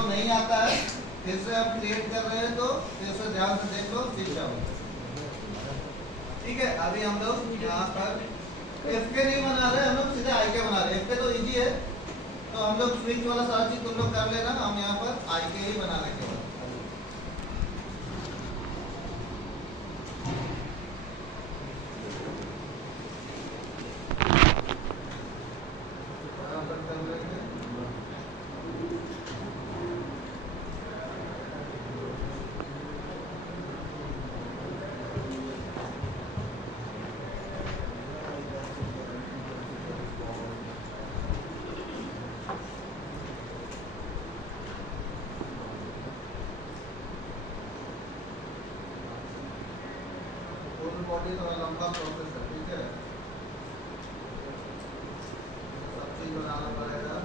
जो नहीं आता है फिर से आप क्रिएट कर रहे हैं तो फिर से ध्यान से देख लो, सीख जाओ। ठीक है, अभी हम लोग यहाँ पर एफ के नहीं बना रहे, हम लोग सीधे आई के बना रहे हैं। एफ के तो इजी है, तो हम लोग स्विच वाला सारा चीज तुम लोग कर लेना, हम यहाँ पर आई के ही बना लेंगे। बॉडी थोड़ा लंबा प्रोसेस है, ठीक है, सब चीज बनाना पड़ेगा।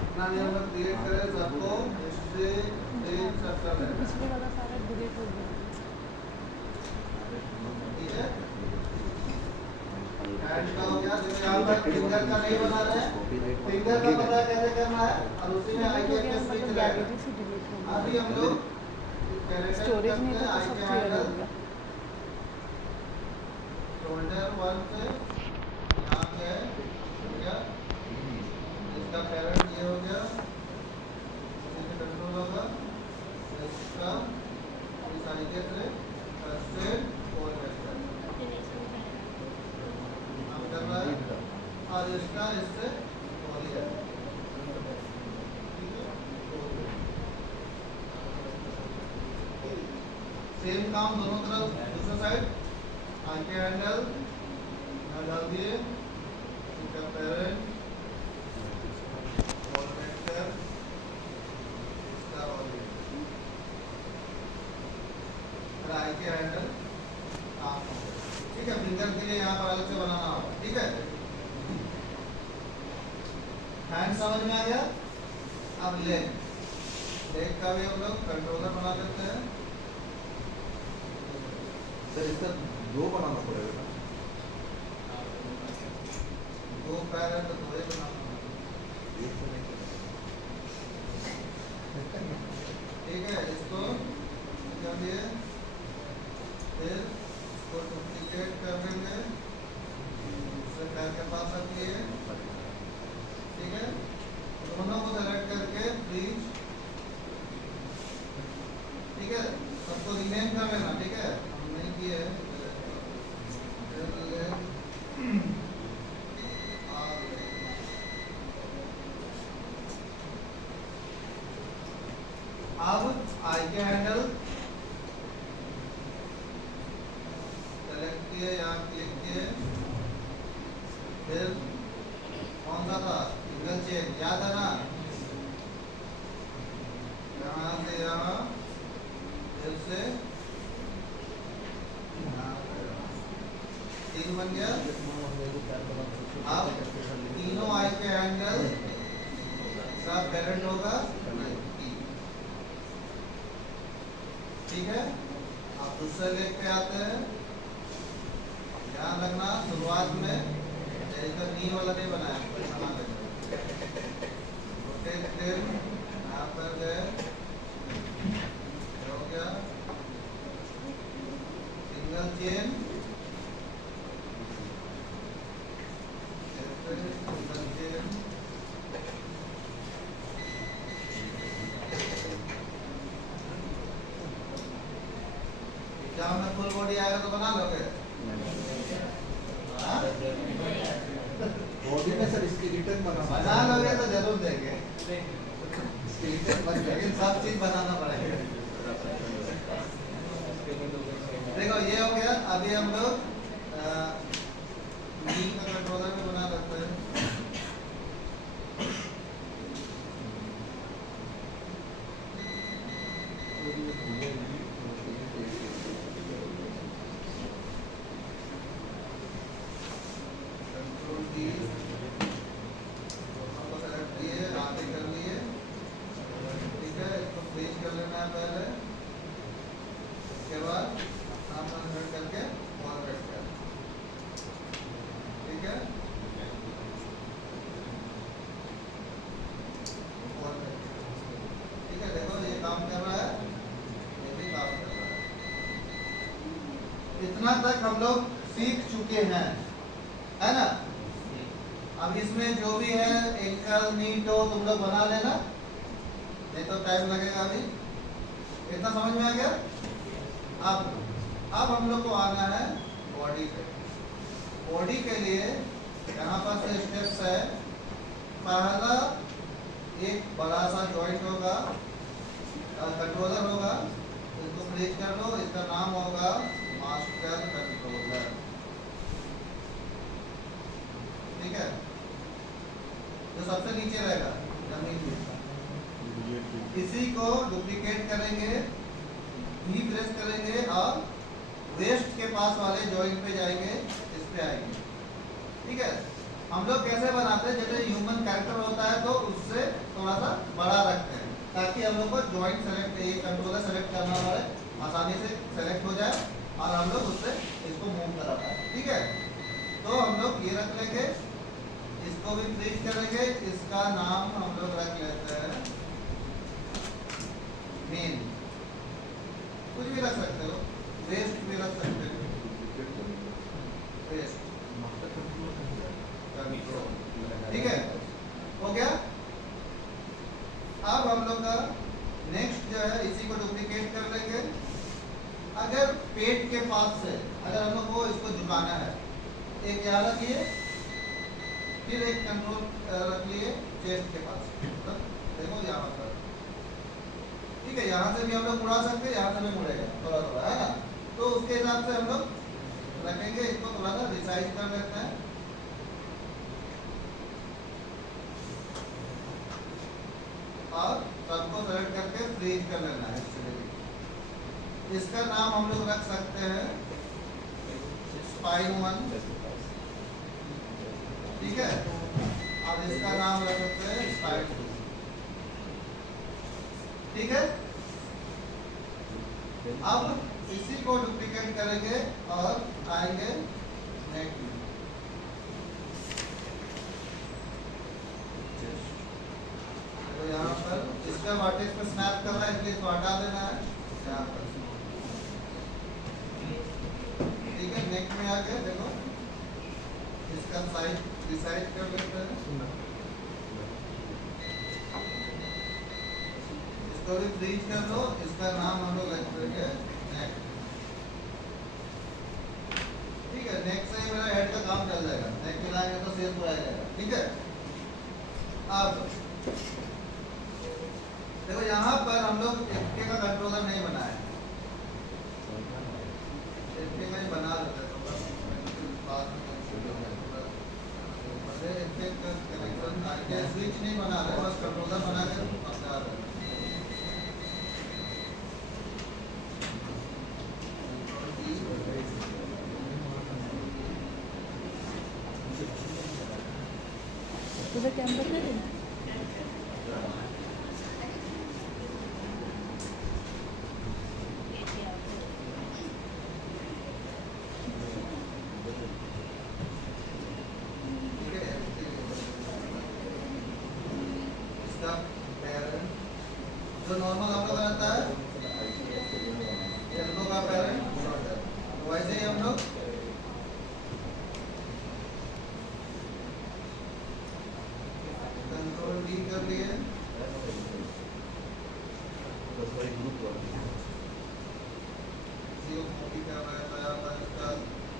अपना ये हम लोग क्रिएट करें सबको, इससे एक सर्कल है, पिछले वाला सारा डिलीट हो गया। ठीक है, हैंड का हो गया। जैसे यहाँ पर फिंगर का नहीं बना रहे हैं, फिंगर का पता कैसे करना है, और उसी में आई के स्विच रहेगा। अभी हम लोग स्टोरेज नहीं था तो सब क्लियर हो गया। शोल्डर 1 से यहाँ गए, हो गया, इसका पैरेंट ये हो गया, इससे कंट्रोल होगा, इसका इस आईके से स्ट्रेट और वेस्टर्न हम कर रहा है, और इसका इससे वॉलियर। सेम काम दोनों तरफ, दूसरा साइड आई के हैंडल यहाँ डाल दिए, इसका पैरेंट और वेक्टर, इसका वॉलियर, फिर आई के हैंडल काम हो गया। ठीक है, फिंगर के लिए यहाँ पर अलग से बनाना होगा। ठीक है, हैंड समझ में आ गया। अब लेग का भी हम लोग कंट्रोलर बना देते हैं। सर इसका दो बनाना पड़ेगा, दो पैर है तो दो ही बनाना पड़ेगा। ठीक है, इसको कर दिए, फिर इसको डुप्लीकेट कर देंगे, इससे पैर के पास रखिए। ठीक है, दोनों को सेलेक्ट करके प्लीज, ठीक है, सबको रीनेम कर लेना। ठीक है, हम नहीं किए अब आई के हैंडल सेलेक्ट किए, यहाँ क्लिक किए, फिर कौन सा था, सिंगल चेन, याद है ना, यहाँ से यहाँ, फिर से तीन बन गया। अब तीनों आई के हैंडल का पेरेंट होगा। ठीक है, आप दूसरे लेग पे आते हैं, ध्यान रखना शुरुआत में नी वाला नहीं बनाया, बना लेंगे। रोटेट फ्रेम यहाँ पर गए, हो गया, single chain, single chain, exam में फुल बॉडी आएगा तो बना लोगे? बॉडी में सर इसकी रिटर्न बना लोगे तो जरूर देंगे, इसकी रिटर्न बन जाएगी, सब चीज बनाना पड़ेगा। देखो ये हो गया। अभी हम लोग नी का कंट्रोलर भी बना सकते हैं। कंट्रोल की दोनों को सेलेक्ट किए, आगे कर लिए। ठीक है, इसको फ्रीज कर लेना है पहले, उसके बाद इतना तक हम लोग सीख चुके हैं, है ना। अब इसमें जो भी है एंकल नी टो तुम लोग बना लेना, नहीं तो टाइम लगेगा अभी। इतना समझ में आ गया। अब हम लोग को आना है बॉडी पे। बॉडी के लिए यहाँ पर से स्टेप्स है। पहला एक बड़ा सा जॉइंट होगा, कंट्रोलर होगा, इसको क्लिक कर लो, इसका नाम होगा मास्टर कंट्रोलर, ठीक है। जो सबसे नीचे रहेगा जमीन पे, इसी को डुप्लीकेट करेंगे, भी प्रेस करेंगे और वेस्ट के पास वाले जॉइंट पे जाएंगे, इस पे आएंगे, ठीक है। हम लोग कैसे बनाते हैं, जैसे ह्यूमन कैरेक्टर होता है तो उससे थोड़ा सा बड़ा रखते हैं ताकि हम लोग को जॉइंट सेलेक्ट, ये कंट्रोलर सेलेक्ट करना वाले आसानी से सेलेक्ट हो जाए और हम लोग उससे इसको मूव करा पाए, ठीक है। तो हम लोग ये रख लेंगे, इसको भी क्लिक करेंगे, इसका नाम हम लोग रख लेते हैं मेन, कुछ भी रख सकते हो, वेस्ट भी रख सकते हो, वेस्ट, ठीक है, हो गया। अब हम लोग का नेक्स्ट जो है, इसी को डुप्लीकेट कर लेंगे। अगर पेट के पास से अगर हम लोग को इसको झुकाना है, एक यहाँ रखिए, फिर एक कंट्रोल रख लिए चेस्ट के पास, देखो यहाँ पर, ठीक है। यहाँ से भी हम लोग मुड़ा सकते हैं, यहाँ से भी मुड़ेगा थोड़ा थोड़ा, है ना। तो उसके हिसाब से हम लोग रखेंगे, इसको थोड़ा सा रिसाइज कर लेते हैं। और सबको सेलेक्ट करके फ्रीज कर लेना है। इसका नाम हम लोग रख सकते हैं स्पाइन 1, ठीक है, और इसका नाम रख सकते हैं स्पाइन 2, ठीक है। अब इसी को डुप्लीकेट करेंगे और आएंगे नेक में, तो यहाँ पर इसका वर्टेक्स पे स्नैप कर रहा है, इसलिए इसको हटा देना है यहाँ पर, ठीक है। नेक में आके देखो, इसका साइज डिसाइड कर लेते हैं, इसको भी फ्रीज कर दो, इसका नाम हम लोग रख देंगे नेक, ठीक है। नेक से ही मेरा हेड का काम चल जाएगा, नेक मिलाएंगे तो शेप पूरा आ जाएगा, ठीक है। अब देखो यहाँ पर हम लोग एफके का कंट्रोलर नहीं बनाया, एफके में बना देते हैं, तो बस बाद में एफके का कनेक्शन आगे स्विच नहीं बना रहे, बस कंट्रोलर बना के अपना रहे। तुझे कैमरा दे दे। जो नॉर्मल हम लोग रहता है एल्बो का पैरेंट, वैसे ही हम लोग कंट्रोल डी कर लिए, कॉपी कर रहा है इसका।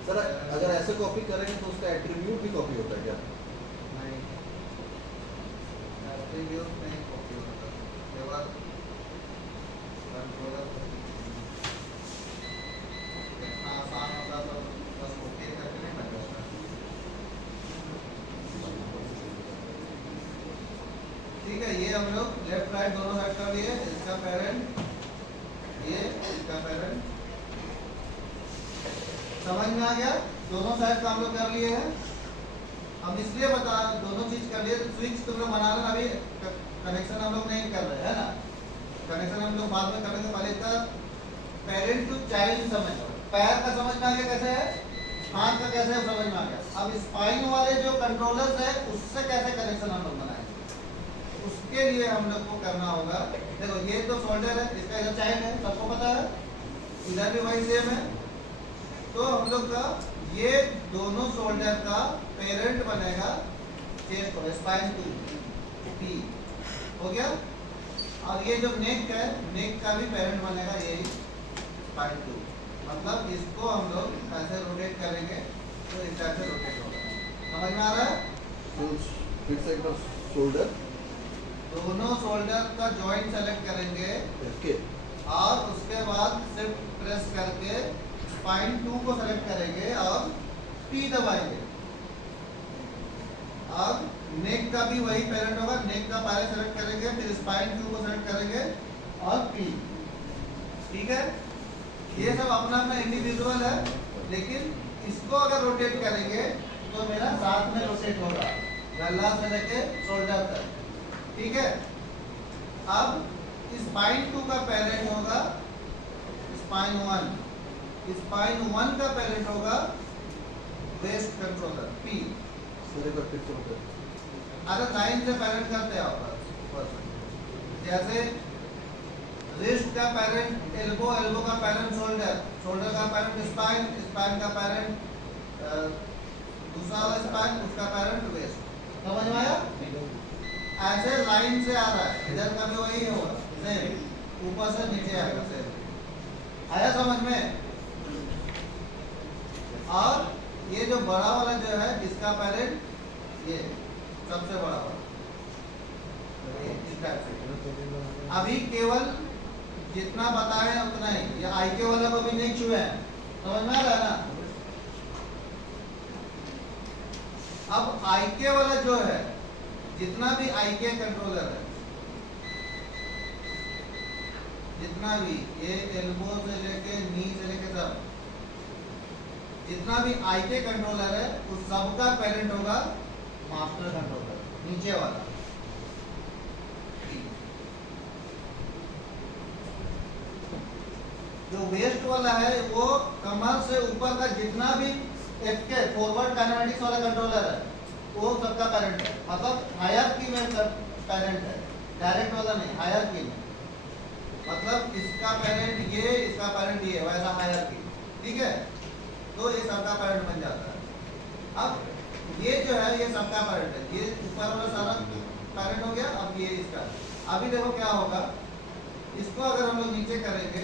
सर अगर ऐसे कॉपी करेंगे तो उसका एट्रीब्यूट भी कॉपी होता है क्या? नहीं, एट्रीब्यूट नहीं कॉपी होता, केवल कंट्रोलर इतना आसान होता तो बस कॉपी करके नहीं बन जाता, ठीक है। ये हम लोग लेफ्ट राइट दोनों साइड कर लिए, इसका पेरेंट ये, इसका पेरेंट, समझ में आ गया। दोनों साइड का हम लोग कर लिए हैं। हम इसलिए बता, दोनों चीज कर लिए, स्विच तुम लोग बना लेना, अभी कनेक्शन हम लोग नहीं कर रहे हैं ना, कनेक्शन हम लोग बाद में करेंगे। पहले इसका पेरेंट टू चाइल्ड समझ, पैर का समझ में आ गया कैसे है, हाथ का कैसे है समझ में आ गया। अब स्पाइन वाले जो कंट्रोलर्स है उससे कैसे कनेक्शन हम लोग बनाएंगे, उसके लिए हम लोग को करना होगा। देखो ये तो शोल्डर है, इसका इधर चाइल्ड है, सबको पता है, इधर भी वही सेम है, तो हम लोग का ये दोनों शोल्डर का पेरेंट बनेगा चेस्ट और स्पाइन 2 पी हो गया। और ये जो नेक है, नेक का भी पेरेंट बनेगा यही स्पाइन 2। मतलब इसको हम लोग ऐसे रोटेट करेंगे तो इस टाइप से रोटेट होगा। समझ में आ रहा है? So which side of shoulder? दोनों शोल्डर का जॉइंट सेलेक्ट करेंगे Okay. और उसके बाद शिफ्ट प्रेस करके स्पाइन 2 को सेलेक्ट करेंगे और पी दबाएंगे। अब नेक का भी वही पेरेंट होगा, नेक का पहले सेलेक्ट करेंगे, फिर स्पाइन 2 को सेलेक्ट करेंगे और पी। ठीक है, ये सब अपना अपना इंडिविजुअल है, लेकिन इसको अगर रोटेट करेंगे तो मेरा साथ में रोटेट होगा गला से लेके शोल्डर तक। ठीक है, अब स्पाइन 2 का पेरेंट होगा स्पाइन 1, स्पाइन 1 का पेरेंट होगा waist controller P. Cerebral shoulder. अरे लाइन से पेरेंट करते हैं आप बस। जैसे रिस्ट का पेरेंट एल्बो, एल्बो का पेरेंट शोल्डर, शोल्डर का पेरेंट स्पाइन, स्पाइन का पेरेंट दूसरा वाला स्पाइन, उसका पेरेंट वेस्ट। समझ में आया? ऐसे लाइन से आ रहा है, इधर का भी वही होगा सेम, ऊपर से नीचे आएगा सेम। आया समझ में? और ये जो बड़ा वाला जो है इसका पेरेंट ये सबसे बड़ा वाला ये इस टाइप से। अभी केवल जितना बताए उतना ही, ये आईके वाला को भी नहीं छुए हैं। समझ में आ रहा है ना? अब आईके वाला जो है, जितना भी आईके कंट्रोलर है, जितना भी ये एल्बो से लेके नी से लेके सब, जितना भी आईके कंट्रोलर है उस सबका पेरेंट होगा मास्टर कंट्रोलर नीचे वाला। जो वेस्ट वाला है वो कमर से ऊपर का जितना भी एफके फॉरवर्ड काइनेमेटिक्स वाला कंट्रोलर है वो सबका पेरेंट है। मतलब हायरार्की में पेरेंट है, डायरेक्ट वाला नहीं, हायरार्की में। मतलब इसका पेरेंट ये, इसका पेरेंट ये, वैसा हायरार्की। ठीक है, तो ये सबका पेरेंट बन जाता है। अब ये जो है ये सबका पेरेंट है, ये ऊपर वाला सारा पेरेंट हो गया। अब ये इसका, अभी देखो क्या होगा, इसको अगर हम लोग नीचे करेंगे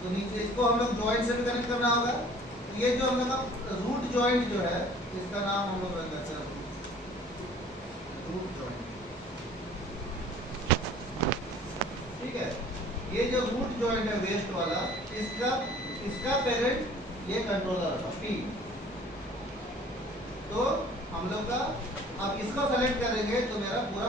तो नीचे इसको हम लोग जॉइंट से भी कनेक्ट करना होगा। तो ये जो हम लोग का रूट जॉइंट जो है, इसका नाम हम लोग रख देते हैं रूट जॉइंट। ठीक है, ये जो रूट जॉइंट है वेस्ट वाला, इसका पेरेंट ये कंट्रोलर है पी। तो हम लोग का अब इसको सेलेक्ट करेंगे तो मेरा पूरा